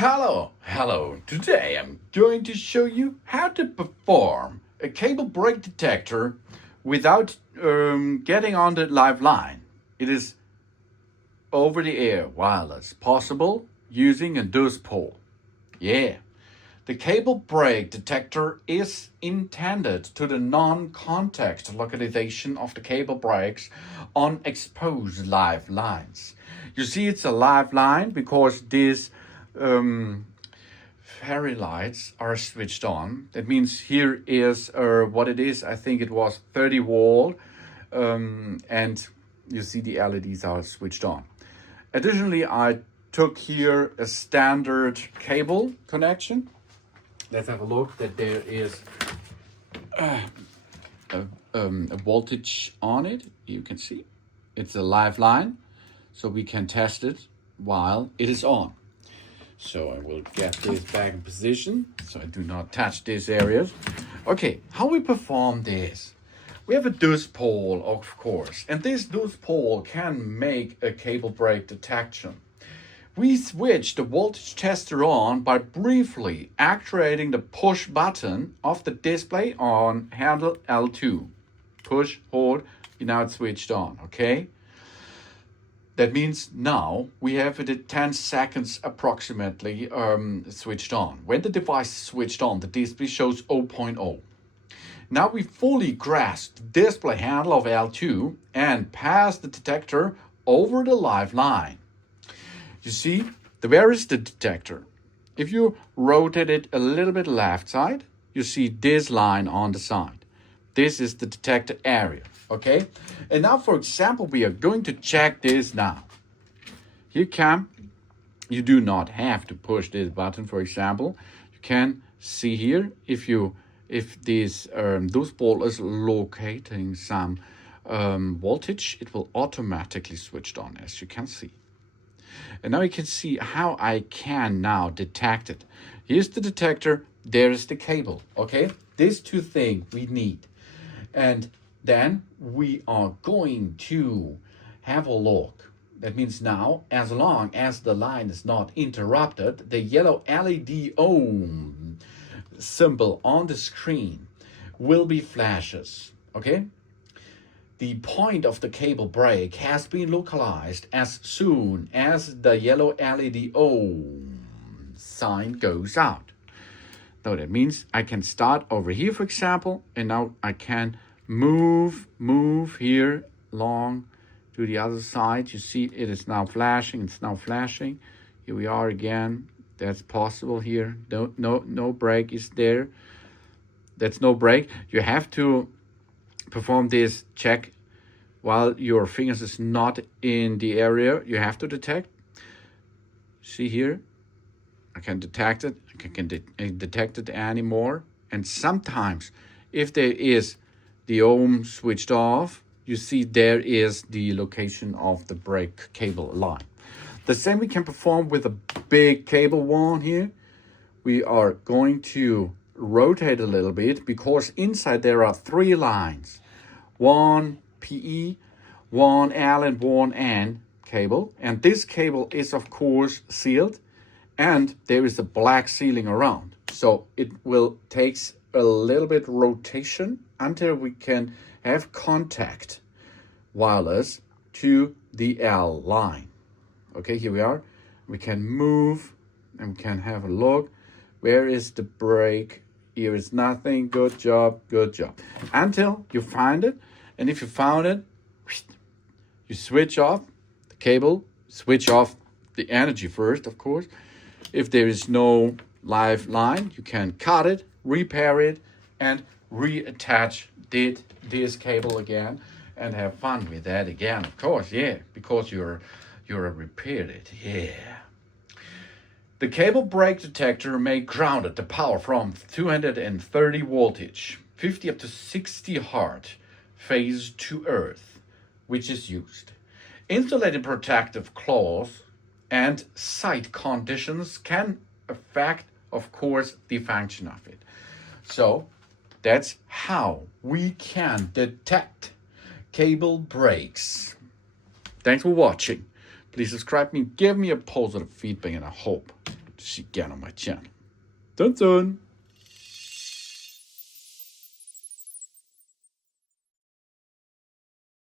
Hello. Today I'm going to show you how to perform a cable break detector without getting on the live line. It is over the air wireless, possible using a DUS pole. Yeah. The cable break detector is intended to the non-contact localization of the cable breaks on exposed live lines. You see it's a live line because these fairy lights are switched on. That means here is what it is. I think it was 30 volt and you see the LEDs are switched on. Additionally, I took here a standard cable connection. Let's have a look that there is a voltage on it. You can see it's a live line, so we can test it while it is on. So I will get this back in position so I do not touch these areas. Okay, how we perform this? We have a DUS pole, of course, and this DUS pole can make a cable break detection. We switch the voltage tester on by briefly actuating the push button of the display on handle L2. Push, hold, now it's switched on, okay? That means now we have it at 10 seconds approximately switched on. When the device is switched on, the display shows 0.0. Now we fully grasp the display handle of L2 and pass the detector over the live line. You see, where is the detector? If you rotate it a little bit left side, you see this line on the side. This is the detector area, okay? And now, for example, we are going to check this now. You do not have to push this button, for example. You can see here, if this DUS pole is locating some voltage, it will automatically switch on, as you can see. And now you can see how I can now detect it. Here's the detector, there is the cable, okay? These two things we need. And then we are going to have a look. That means now, as long as the line is not interrupted, the yellow LED ohm symbol on the screen will be flashes, okay? The point of the cable break has been localized as soon as the yellow LED ohm sign goes out. So that means I can start over here, for example, and now I can move here along to the other side. You see it is now flashing. It's now flashing. Here we are again. That's possible here. No break is there. That's no break. You have to perform this check while your fingers is not in the area you have to detect. See here, I can detect it. I can detect it anymore. And sometimes, if there is the ohm switched off, you see there is the location of the break cable line. The same we can perform with a big cable one here. We are going to rotate a little bit because inside there are 3 lines. One PE, one L and one N cable. And this cable is of course sealed and there is a black sealing around. So it will take a little bit rotation until we can have contact wireless to the L line. Okay, here we are. We can move and we can have a look. Where is the break? Here is nothing. Good job. Until you find it. And if you found it, you switch off the cable, switch off the energy first, of course. If there is no live line, you can cut it, repair it, and reattach this cable again and have fun with that again, of course, yeah, because you're repaired it, yeah. The cable break detector may ground the power from 230 voltage, 50 up to 60 hertz, phase to earth, which is used. Insulated protective cloth and site conditions can affect, of course, the function of it. So that's how we can detect cable breaks. Thanks for watching. Please subscribe me, give me a positive feedback, and I hope se gerne my channel. Dun dun!